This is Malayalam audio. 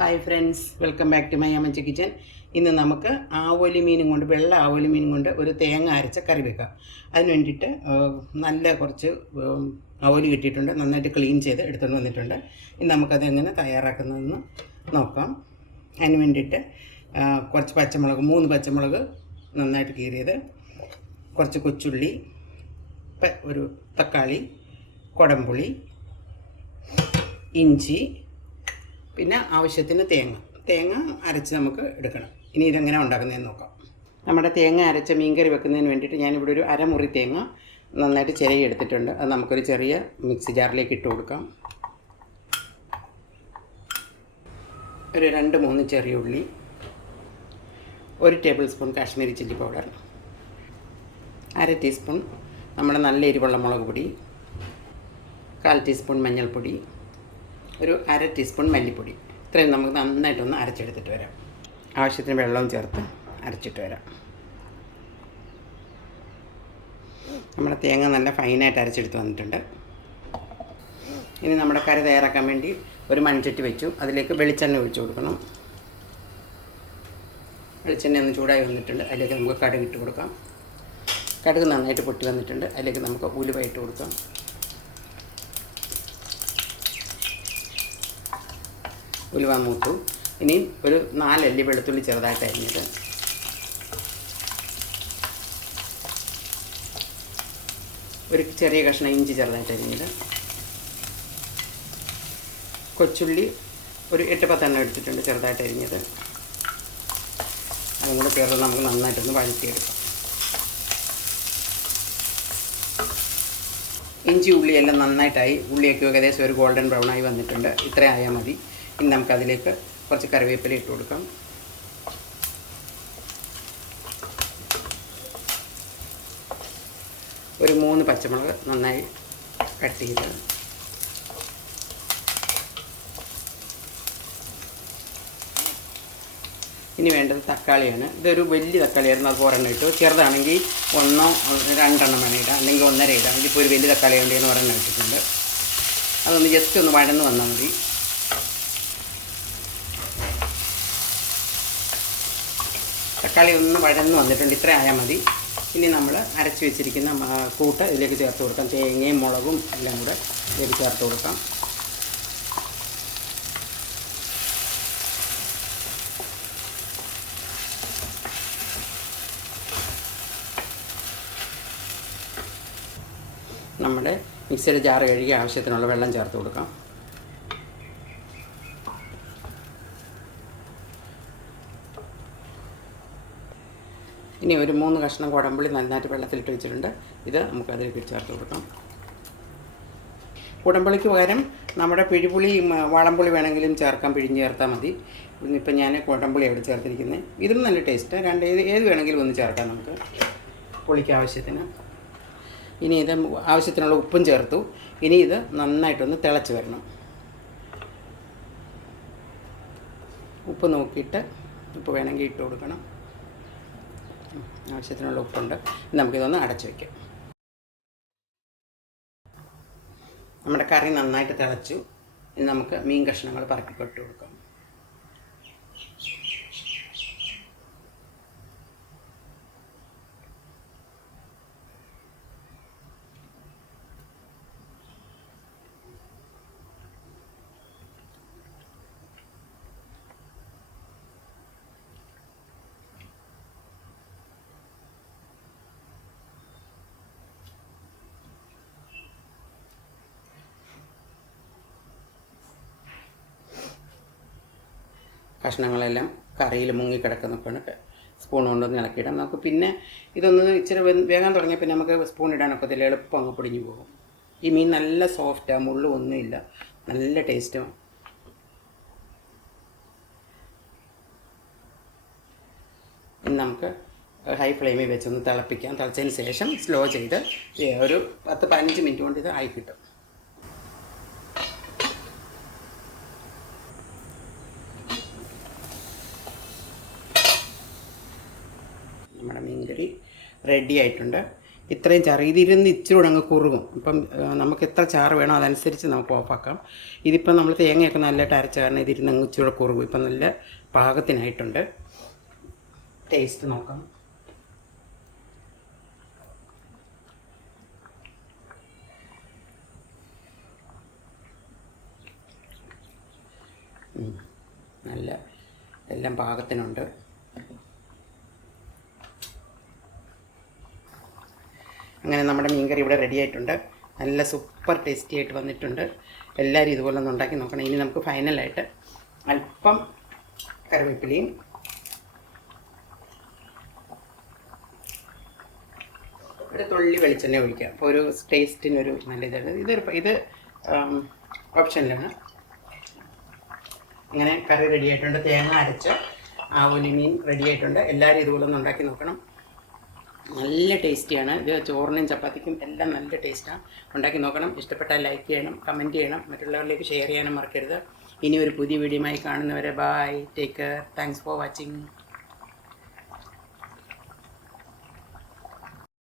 Hi friends welcome back to my Ammachi kitchen ഇന്ന് നമുക്ക് ആവോലി മീനും കൊണ്ട് വെള്ള ആവോലി മീനും കൊണ്ട് ഒരു തേങ്ങ അരച്ച കറി വെക്കാം. അതിന് വേണ്ടിയിട്ട് നല്ല കുറച്ച് ആവോലി കിട്ടിയിട്ടുണ്ട്. നന്നായിട്ട് ക്ലീൻ ചെയ്ത് എടുത്തുകൊണ്ട് വന്നിട്ടുണ്ട്. ഇനി നമുക്കത് എങ്ങനെ തയ്യാറാക്കുന്നതെന്ന് നോക്കാം. അതിന് വേണ്ടിയിട്ട് കുറച്ച് പച്ചമുളക് മൂന്ന് പച്ചമുളക് നന്നായിട്ട് കീറിയത്. കുറച്ച് കൊച്ചുള്ളി ഒരു തക്കാളി കുടംപുളി ഇഞ്ചി പിന്നെ ആവശ്യത്തിന് തേങ്ങ. തേങ്ങ അരച്ച് നമുക്ക് എടുക്കണം. ഇനി ഇതെങ്ങനെ ഉണ്ടാക്കുന്നതെന്ന് നോക്കാം. നമ്മുടെ തേങ്ങ അരച്ച മീൻകറി വെക്കുന്നതിന് വേണ്ടിയിട്ട് ഞാനിവിടെ ഒരു അരമുറി തേങ്ങ നന്നായിട്ട് ചിരകി എടുത്തിട്ടുണ്ട്. അത് നമുക്കൊരു ചെറിയ മിക്സി ജാറിലേക്ക് ഇട്ട് കൊടുക്കാം. ഒരു രണ്ട് മൂന്ന് ചെറിയ ഉള്ളി. ഒരു tablespoon Kashmiri chilli powder. അര ടീസ്പൂൺ നമ്മുടെ നല്ല എരിവുള്ള മുളക് പൊടി. കാൽ ടീസ്പൂൺ മഞ്ഞൾപ്പൊടി. ഒരു അര ടീസ്പൂൺ മല്ലിപ്പൊടി. ഇത്രയും നമുക്ക് നന്നായിട്ടൊന്ന് അരച്ചെടുത്തിട്ട് വരാം. ആവശ്യത്തിന് വെള്ളവും ചേർത്ത് അരച്ചിട്ട് വരാം. നമ്മുടെ തേങ്ങ നല്ല ഫൈനായിട്ട് അരച്ചെടുത്ത് വന്നിട്ടുണ്ട്. ഇനി നമ്മുടെ കറി തയ്യാറാക്കാൻ വേണ്ടി ഒരു മൺചട്ടി വെച്ചു. അതിലേക്ക് വെളിച്ചെണ്ണ ഒഴിച്ച് കൊടുക്കണം. വെളിച്ചെണ്ണ ഒന്ന് ചൂടായി വന്നിട്ടുണ്ട്. അതിലേക്ക് നമുക്ക് കടുക് ഇട്ട് കൊടുക്കാം. കടുക് നന്നായിട്ട് പൊട്ടി വന്നിട്ടുണ്ട്. അതിലേക്ക് നമുക്ക് ഉലുവ ഇട്ട് കൊടുക്കാം. ഉലുവ മൂത്തു ഇനി ഒരു നാലല്ലി വെളുത്തുള്ളി ചെറുതായിട്ട് അരിഞ്ഞത്. ഒരു ചെറിയ കഷ്ണം ഇഞ്ചി ചെറുതായിട്ട് അരിഞ്ഞത്. കൊച്ചുള്ളി ഒരു എട്ട് പത്തെണ്ണം എടുത്തിട്ടുണ്ട് ചെറുതായിട്ട് അരിഞ്ഞത്. അതും കൂടെ ചേർത്ത് നമുക്ക് നന്നായിട്ടൊന്ന് വഴറ്റിയെടുക്കാം. ഇഞ്ചി ഉള്ളിയെല്ലാം നന്നായിട്ടായി. ഉള്ളിയൊക്കെ ഏകദേശം ഒരു ഗോൾഡൻ ബ്രൗൺ ആയി വന്നിട്ടുണ്ട്. ഇത്രയായാൽ മതി. ഇനി നമുക്കതിലേക്ക് കുറച്ച് കറിവേപ്പില ഇട്ട് കൊടുക്കാം. ഒരു മൂന്ന് പച്ചമുളക് നന്നായി കട്ട് ചെയ്ത്. ഇനി വേണ്ടത് തക്കാളിയാണ്. ഇതൊരു വലിയ തക്കാളിയായിരുന്നു അത് ഒരെണ്ണം ഇട്ടു. ചെറുതാണെങ്കിൽ ഒന്നോ രണ്ടെണ്ണം വേണം ഇടാം അല്ലെങ്കിൽ ഒന്നര ഇടാം. ഇതിപ്പോൾ ഒരു വലിയ തക്കാളി ഉണ്ടെന്ന് ഒരെണ്ണം ഇട്ടിട്ടുണ്ട്. അതൊന്ന് ജസ്റ്റ് ഒന്ന് വഴന്ന് വന്നാൽ മതി. തക്കാളി ഒന്ന് വഴന്ന് വന്നിട്ടുണ്ട്. ഇത്ര ആയാൽ മതി. ഇനി നമ്മൾ അരച്ച് വെച്ചിരിക്കുന്ന കൂട്ട് ഇതിലേക്ക് ചേർത്ത് കൊടുക്കാം. തേങ്ങയും മുളകും എല്ലാം കൂടെ ഇതിലേക്ക് ചേർത്ത് കൊടുക്കാം. നമ്മുടെ മിക്സിയുടെ ജാറ് കഴുകി ആവശ്യത്തിനുള്ള വെള്ളം ചേർത്ത് കൊടുക്കാം. ഇനി ഒരു മൂന്ന് കഷ്ണം കുടമ്പുളി നന്നായിട്ട് വെള്ളത്തിലിട്ട് വെച്ചിട്ടുണ്ട്. ഇത് നമുക്ക് അതിലേക്ക് ചേർത്ത് കൊടുക്കാം. കുടമ്പുളിക്ക് പകരം നമ്മുടെ പിഴിപുളി വളംപുളി വേണമെങ്കിലും ചേർക്കാം പിഴിഞ്ഞ് ചേർത്താൽ മതി. ഇപ്പം ഞാൻ കുടമ്പുളിയാണ് ചേർത്തിരിക്കുന്നത് ഇതും നല്ല ടേസ്റ്റ്. രണ്ട് ഏത് ഏത് വേണമെങ്കിലും ഒന്ന് ചേർക്കാം നമുക്ക് പുളിക്ക് ആവശ്യത്തിന്. ഇനി ഇത് ആവശ്യത്തിനുള്ള ഉപ്പും ചേർത്തു. ഇനി ഇത് നന്നായിട്ടൊന്ന് തിളച്ച് വരണം. ഉപ്പ് നോക്കിയിട്ട് ഉപ്പ് വേണമെങ്കിൽ ഇട്ട് കൊടുക്കണം. ആവശ്യത്തിനുള്ള ഉപ്പുണ്ട്. നമുക്കിതൊന്ന് അടച്ചു വയ്ക്കാം നമ്മുടെ കറി നന്നായിട്ട് തിളച്ചു. നമുക്ക് മീൻ കഷ്ണങ്ങൾ പറക്കി കൊട്ടു കൊടുക്കാം. കഷ്ണങ്ങളെല്ലാം കറിയിൽ മുങ്ങിക്കിടക്കുന്നൊക്കെയാണ് സ്പൂൺ കൊണ്ടൊന്ന് ഇളക്കിയിടാം. നമുക്ക് പിന്നെ ഇതൊന്ന് ഇച്ചിരി വേഗം തുടങ്ങിയാൽ പിന്നെ നമുക്ക് സ്പൂൺ ഇടാനൊക്കത്തില്ല എളുപ്പം അങ്ങ് പൊടിഞ്ഞു പോകും. ഈ മീൻ നല്ല സോഫ്റ്റാണ് മുള്ളും ഒന്നുമില്ല. നല്ല ടേസ്റ്റും ഇനി നമുക്ക് ഹൈ ഫ്ലെയിമിൽ വെച്ചൊന്ന് തിളപ്പിക്കാം. തിളച്ചതിന് ശേഷം സ്ലോ ചെയ്ത് ഒരു പത്ത് പതിനഞ്ച് മിനിറ്റ് കൊണ്ട് ഇത് ആയി കിട്ടും. നമ്മുടെ മീൻകറി റെഡി ആയിട്ടുണ്ട്. ഇത്രയും ചാറ് ഇതിരുന്ന് ഇച്ചിരി കൂടെ അങ്ങ് കുറുകും. ഇപ്പം നമുക്ക് എത്ര ചാറ് വേണോ അതനുസരിച്ച് നമുക്ക് ഓഫാക്കാം ഇതിപ്പം നമ്മൾ തേങ്ങയൊക്കെ നല്ലതായിട്ട് അരച്ച കാരണം ഇതിരുന്ന് അങ്ങ് ഇച്ചിരി കുറുകും. ഇപ്പം നല്ല പാകത്തിനായിട്ടുണ്ട്. ടേസ്റ്റ് നോക്കാം. നല്ല എല്ലാം പാകത്തിനുണ്ട്. അങ്ങനെ നമ്മുടെ മീൻകറി ഇവിടെ റെഡി ആയിട്ടുണ്ട്. നല്ല സൂപ്പർ ടേസ്റ്റി ആയിട്ട് വന്നിട്ടുണ്ട്. എല്ലാവരും ഇതുപോലെ ഒന്ന് ഉണ്ടാക്കി നോക്കണം. ഇനി നമുക്ക് ഫൈനലായിട്ട് അല്പം കറിവേപ്പിലയും ഒരു തുള്ളി വെളിച്ചെണ്ണ ഒഴിക്കുക അപ്പോൾ ഒരു ടേസ്റ്റിനൊരു നല്ല ഇതാണ് ഇതൊരു ഇത് ഓപ്ഷനിലാണ് അങ്ങനെ കറി റെഡി ആയിട്ടുണ്ട്. തേങ്ങ അരച്ച് ആവോലി മീൻ റെഡി ആയിട്ടുണ്ട്. എല്ലാവരും ഇതുപോലെ ഒന്ന് ഉണ്ടാക്കി നോക്കണം. നല്ല ടേസ്റ്റിയാണ്. ഇത് ചോറിനും ചപ്പാത്തിക്കും എല്ലാം നല്ല ടേസ്റ്റാണ് ഉണ്ടാക്കി നോക്കണം. ഇഷ്ടപ്പെട്ടാൽ ലൈക്ക് ചെയ്യണം കമന്റ് ചെയ്യണം. മറ്റുള്ളവരിലേക്ക് ഷെയർ ചെയ്യാനും മറക്കരുത്. ഇനി ഒരു പുതിയ വീഡിയോയുമായി കാണുന്നവരെ bye take care thanks for watching